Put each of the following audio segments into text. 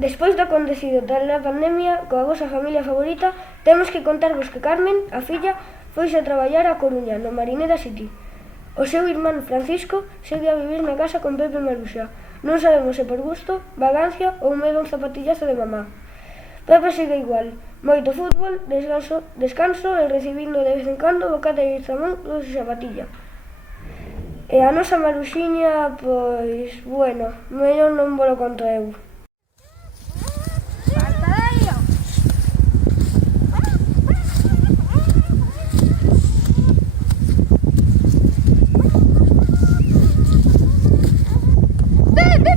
Despois do acontecido da pandemia coa vosa familia favorita, temos que contarvos que Carmen, a filla, foise a traballar a Coruña, no Marineda City. O seu irmán Francisco segue a vivir na casa con Pepe Maruxa. Non sabemos se por gusto, vagancia ou medo un zapatillazo de mamá. Pepe segue igual, moito fútbol, descanso e recibindo de vez en cando bocata de izamón ou zapatilla. E a nosa Maruxiña, pois, bueno, mellor non volo conto eu.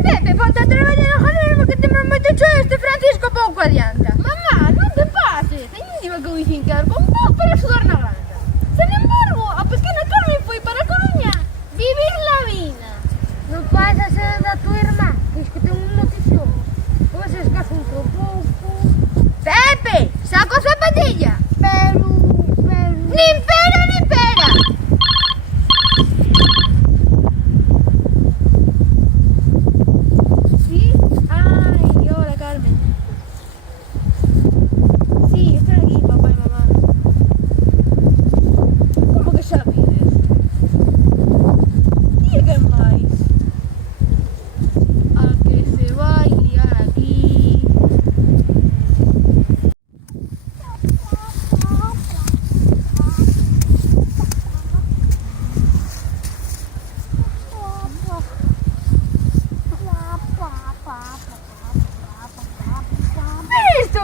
Pepe, ponte a traballar no jardín porque temos moito cheo este Francisco pouco adianta. Mamá, non te pases. Teño dima que vou fincar con vos para axudar na granja. Sen embargo, a pequena Carmen foi para a Coruña vivir la vida. Non pasa ser da tua irmá, que es que ten un notición. Pois es que asunto pouco. Pepe, saco a zapatilla. Pero... Nin pera, nin pera.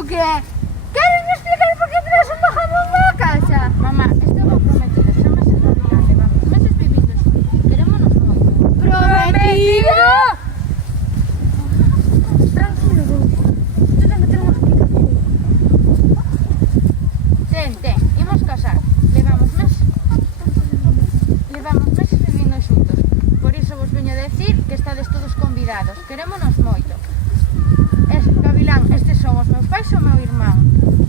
Que é? Queres me explicar por que traes un bajamón na casa? Mamá, estaba prometida, chamase Gavilán, levamos meses vivindo xuntos, querémonos moito. Prometido? Tranquilo, Dulce. Tú ten que ter unha explicación. Ten, imos casar. Levamos meses vivindo xuntos. Por iso vos veño a decir que estades todos convidados, querémonos moito. Gavilán, estes son os meus pais e o meu irmán.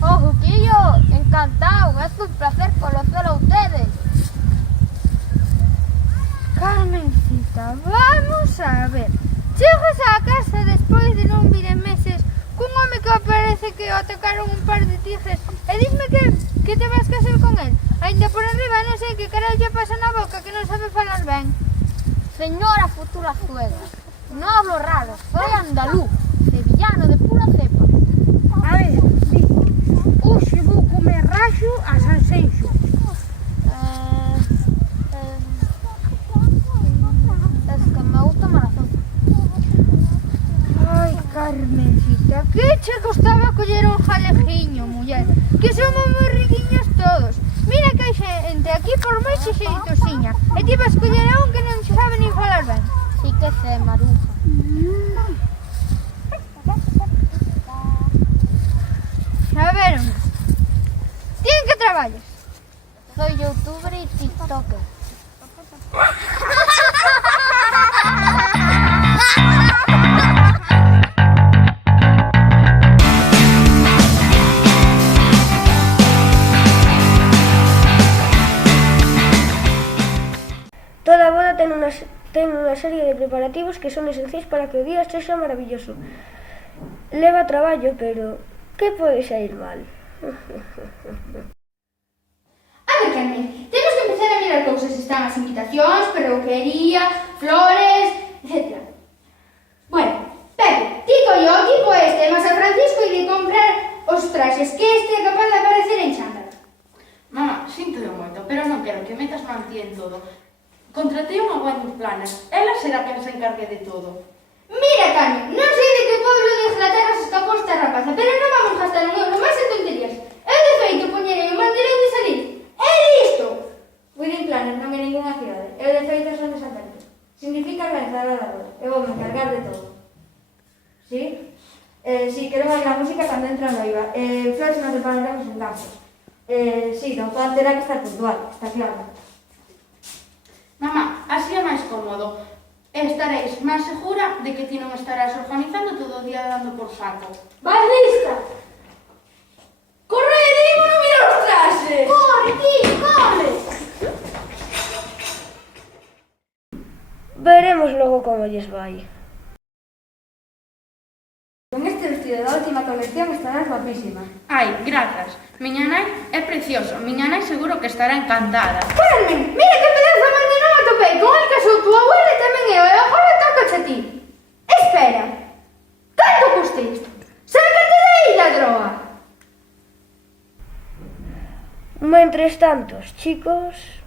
Oh, Juquillo, encantado, es un placer conocer a ustedes. Carmencita, vamos a ver. Chegas á casa despois de non vir en meses cun home que parece que o atacaron un par de tigres e disme que te vas casar con él. Ainda por arriba non sei que carallo lle pasa na boca que non sabe falar ben. Señora futura suegra, no hablo raro, soy andaluz, sevillano de pura cepa. A ver, di, hoxe vou comer raxo a San Senxo. Es que me gusta marazón. Ai, Carmencita, que che costaba coller un jalejiño, muller? Que somos moi riquiños todos. Mira que hai xente aquí por máis xeitosiña e ti vas coller a un que non sabe nin falar ben. Sí que sé, Maruja. A ver, ti en que traballas? Soy youtuber y tiktoker. Toda boda ten unha serie de preparativos que son esenciais para que o día sexa maravilloso. Leva traballo, pero que pode sair mal? A ver, Carmen, temos que empezar a mirar cousas. Están as invitacións, peluquería, flores, etc. Bueno, Pepe, ti colle o equipo este, mas a Francisco e de comprar os traxes, que este é capaz de aparecer en chándal. Mamá, síntoo moito, pero non quero que metas mantí en todo. Contratei unha wedding planner, ela será quen se encargue de todo. Mira, Carmen, non sei de que pueblo de Inglaterra se escapou esta rapaza, pero non vamos gastar un euro máis en tonterías. Eu de feito poñerei o mantelón de salir. É listo! Wedding planner non é ninguna cidade. Eu de feito son de Santa Cruz. Significa organizadora da boda. Eu vou me encargar de todo. Sí? Sí, quero bailar música cando entra a noiva. Flores nos depararemos en danzas. Sí, don Juan terá que estar puntual, está claro. Mamá, así é máis cómodo. Estaréis máis segura de que ti non estarás organizando todo o día dando por saco. Vas lista? Corre, digo, non mira os traxes! Corre, tío, corre! Veremos logo como lles vai. Con este vestido vestido da última colección estarás guapísima. Ai, grazas. Miña nai é precioso. Miña nai seguro que estará encantada. Carmen, mira que pedazo de mandenón atopei. Con el casou tu abuela e tamén eu. E agora toca a ti. Espera. Canto custa isto? Sácate de aí, ladroa. Mientras tanto, chicos...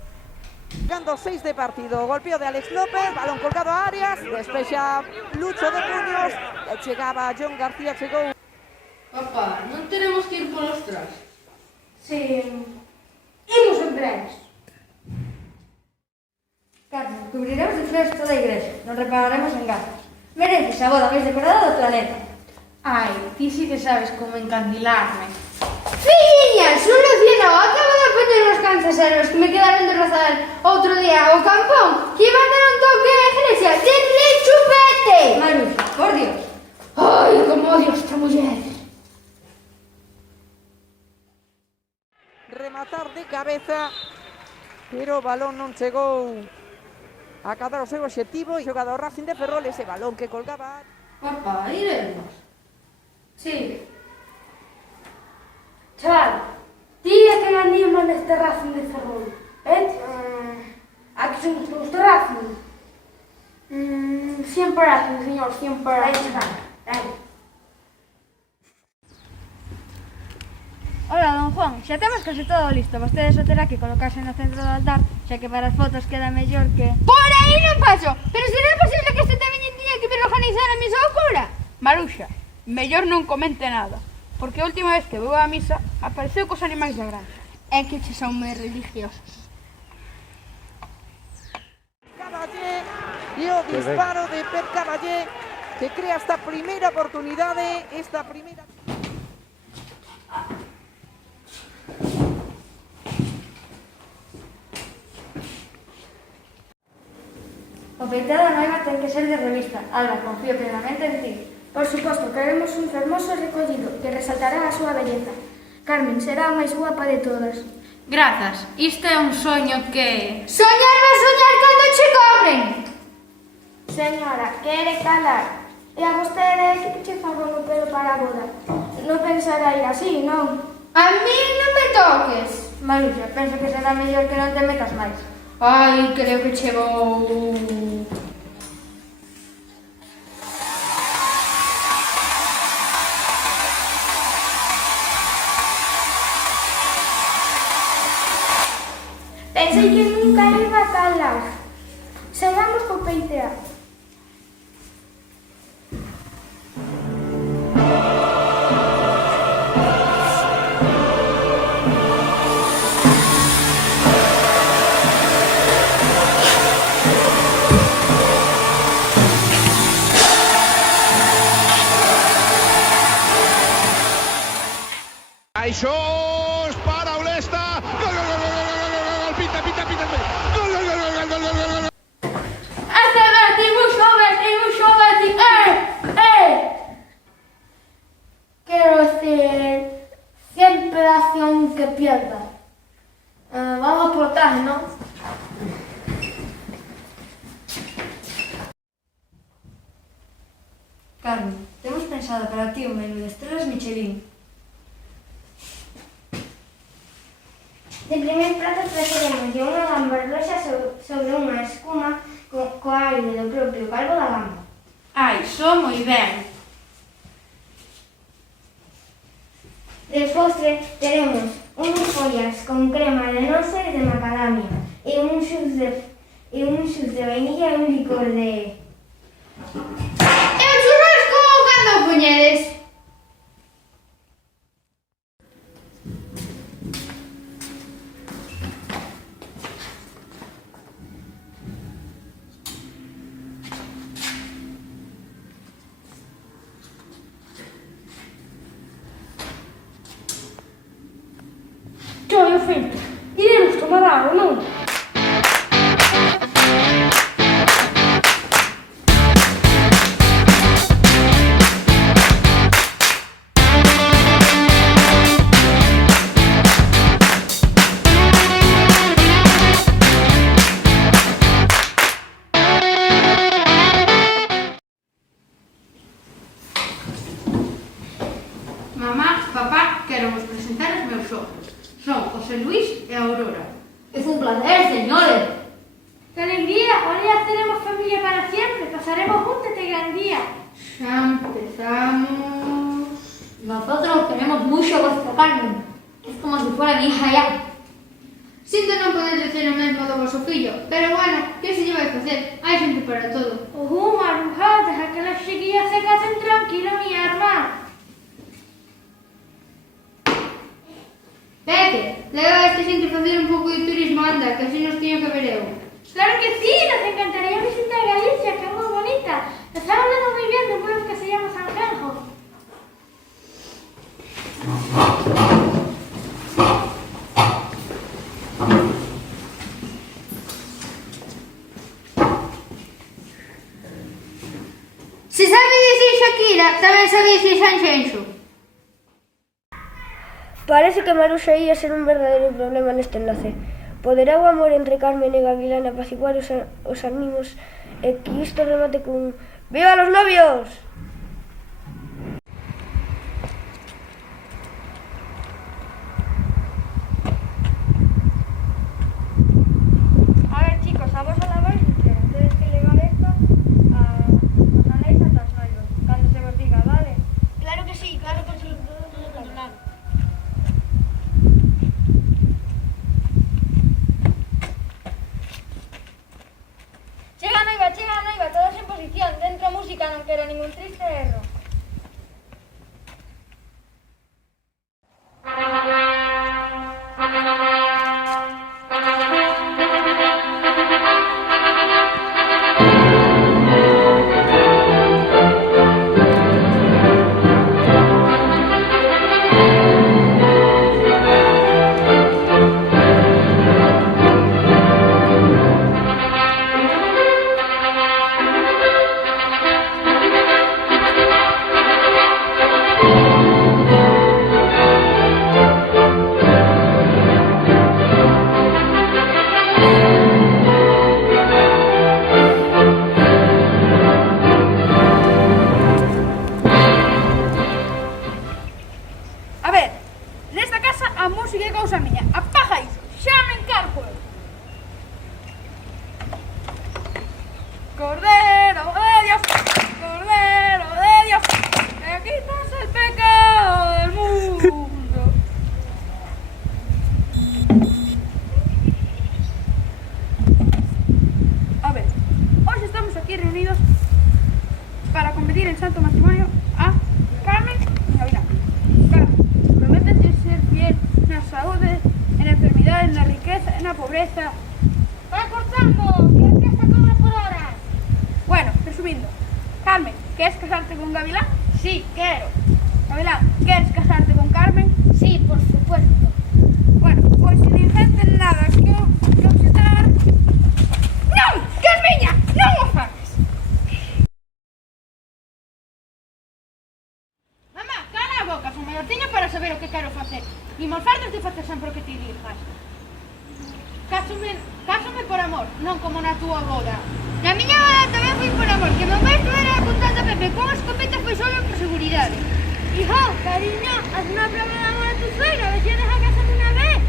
Llegando 6 de partido, golpeo de Alex López, balón colgado a Arias, despexa Lucho de puños, e chegaba John García, chegou. Papá, non teremos que ir polos tras. Sí. Imos en breves. Carmen, cubriremos de flores toda a igrexa. Non repararemos en gastos. Mereces a boda máis decorada do planeta. Ai, ti sí que sabes como encandilarme. Filliña, son Luciano, acabo de poñer os canceseros que me quedaron de rozar outro día ao campón que iban a dar un toque á iglesia. ¡Denle chupete! Maruja, por Dios. Ai, como odio esta muller. Rematar de cabeza, pero o balón non chegou a cadar o seu obxectivo e xogado ao Racing de Ferrol ese balón que colgaba. Papá, iremos. Sí. Chaval, ti é que anima neste Racing de Ferrol, eh? A que son os de Racing? Siempre Racing, señor, siempre Racing. Hola, don Juan, xa temos casi todo listo. Vostede só terá que colocarse no centro do altar, xa que para as fotos queda mellor que... Por aí non paso! Pero será posible que este tamén tiña que vir organizar a misa ao cura? Maruxa, mellor non comente nada, porque a última vez que veu a misa apareceu cos animais da granja. É que che son moi religiosos. Caballé e o disparo de Per Caballé que crea esta primeira oportunidade, esta primeira... O peitado da noiva ten que ser de revista. Alba, confío plenamente en ti. Por suposto, queremos un fermoso recollido que resaltará a súa belleza. Carmen será a máis guapa de todas. Grazas, isto é un soño que... Soñar vai soñar cando che cobren! Señora, quere calar. E a vostede que che fago no pelo para a boda. Non pensará ir así, non? A mí non me toques! Maruxa, penso que será mellor que non te metas máis. Ai, creo que che vou... Pensei que nunca iba a calar. Saíamos co peitear. Baixos para o Lesta. Gol, gol, gol, gol, gol, gol, gol, gol, pita, pita, pita. Gol, gol, gol, gol, gol, gol, gol, gol. Esta vez timuxo, Quero decir, siempre hace aunque pierda. Vamos a trotar, ¿no? Carmen, temos pensado para ti un menú de estrelas Michelin. De primer prato traceremos unha gamba roxa sobre unha escuma co aire do propio calvo da gamba. Ai, só moi ben. De postre teremos unhas follas con crema de noces de macadamia e un xus de vainilla e un licor de... E o churrasco cando o poñedes? Choio feito. Iremos tomar água, non? Joder, señores. ¡Qué alegría! Ahora ya tenemos familia para siempre. Pasaremos juntos este gran día. Ya empezamos. Nosotros queremos mucho a vuestra Carmen. Es como si fuera mi hija ya. Sinto non poder decir o mesmo do vosso fillo, pero bueno, que se lle vai facer? Hai xente para todo. Maruja, deja que las chiquillas se casen tranquilo, mi arma. Vete, leva a este xente a facer un pouco de turismo, anda, que así nos teño que ver eu. Claro que sí, nos encantaría visitar Galicia, que es muy bonita. Están hablando muy bien de un pueblo que se llama San Genjo. Se sabe dicir Shakira, tamén sabe dicir Sanxenxo. Parece que Maruxa ia ser un verdadeiro problema neste enlace. Poderá o amor entre Carmen e Gavilán apaciguar os ánimos e que isto remate cun ¡Viva los novios! A ver, chicos, a vos la vais entera. Tenéis que llevar esto a los anéis a los noivos. Cuando se vos diga, ¿vale? Claro que sí, claro que sí. Claro. Chega a noiva, todos en posición. Dentro a música, non quero ningún triste erro. Cordero de Dios, que quitas el pecado del mundo. A ver, hoy estamos aquí reunidos para competir en santo matrimonio a Carmen y Gavilán. Carmen, prometes ser fiel en la salud, en la enfermedad, en la riqueza, en la pobreza. ¡Para cortamos! ¡Que empieza a cobrar por horas! Bueno, resumiendo, Carmen, ¿quieres casarte con Gavilán? Sí, quiero. Gavilán, ¿quieres casarte con Carmen? Sí, por supuesto. Bueno, pues sin gente nada que objetar. ¡Non! Carmiña, non o fagas! Mamá, cala a boca, son maiorciña para saber o que quero facer. Imos fartos de facer sempre o que ti dixas. Cásome por amor, non como na túa boda. Na miña boda tamén foi por amor, que meu pai estuera apuntando a Pepe con escopeta foi solo por seguridade. Hijo, cariño, haz una prueba de amor a tu suegra, a ver si deja casa de una vez.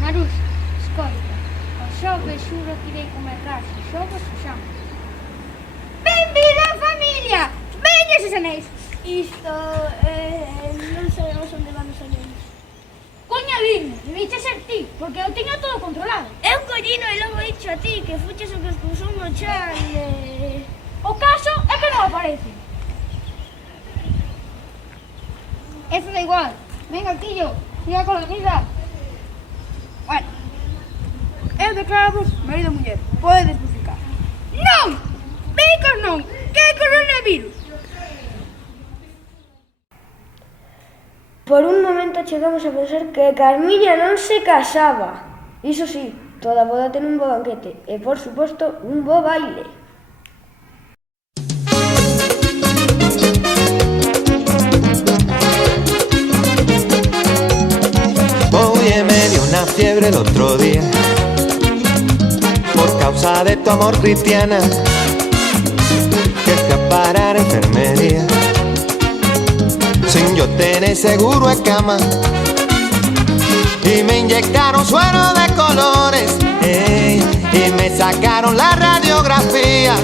Marus, escoita, o xoves xuro que irei comer ras, e xoves o xamo. Benvida familia! Veña eses anéis! Isto, non sabemos onde van os anéis. Coña dime, debiste ser ti, porque eu tiña todo controlado. Eu collino e logo dicho a ti que fuches o que expulsou no chan e... O caso é que non aparece. Eso da igual. Venga, tío, siga con la misa. Bueno, eu declaro marido e muller. Podedes musicar. Non! Bicos non! Que é coronavirus? Por un momento chegamos a pensar que Carmiña non se casaba. Iso sí, toda boda ten un bo banquete e, por suposto, un bo baile. Oye, me dio una fiebre el otro día por causa de tu amor, Cristiana, que fui a parar a enfermería sin yo tener seguro de cama, y y me inyectaron suero de colores, y me sacaron la radiografía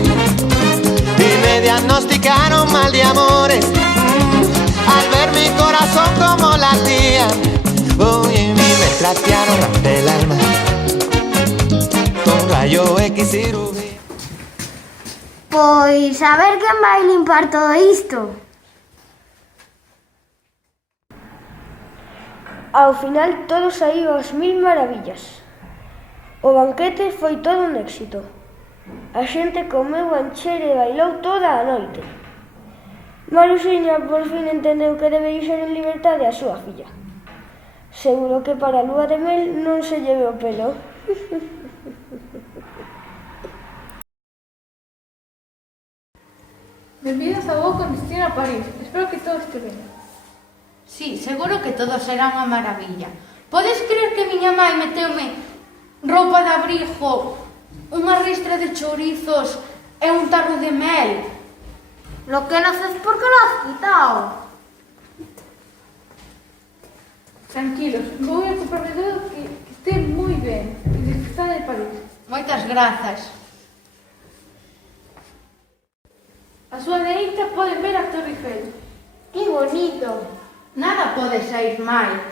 y me diagnosticaron mal de amores. Al ver mi corazón como latía, y me trastearon el alma con rayo X cirugía. Pois a ver quen vai limpar todo isto. Ao final todo saíu ás mil maravillas. O banquete foi todo un éxito. A xente comeu a encher e bailou toda a noite. Marusiña por fin entendeu que debe deixar en liberdade a súa filla. Seguro que para a lúa de mel non se lleve o pelo. Benvidos a voo con destino a París. Espero que todo este ben. Sí, seguro que todo será unha maravilla. Podes creer que miña mãe meteume roupa de abrigo, unha ristra de chourizos e un tarro de mel? Lo que no sé es por qué lo has quitado. Tranquilos, vou ir co proveedor que este moi ben e disfrutar de París. Moitas grazas. A súa dereita poden ver a Torre Eiffel. ¡Qué bonito! Nada pode sair mal.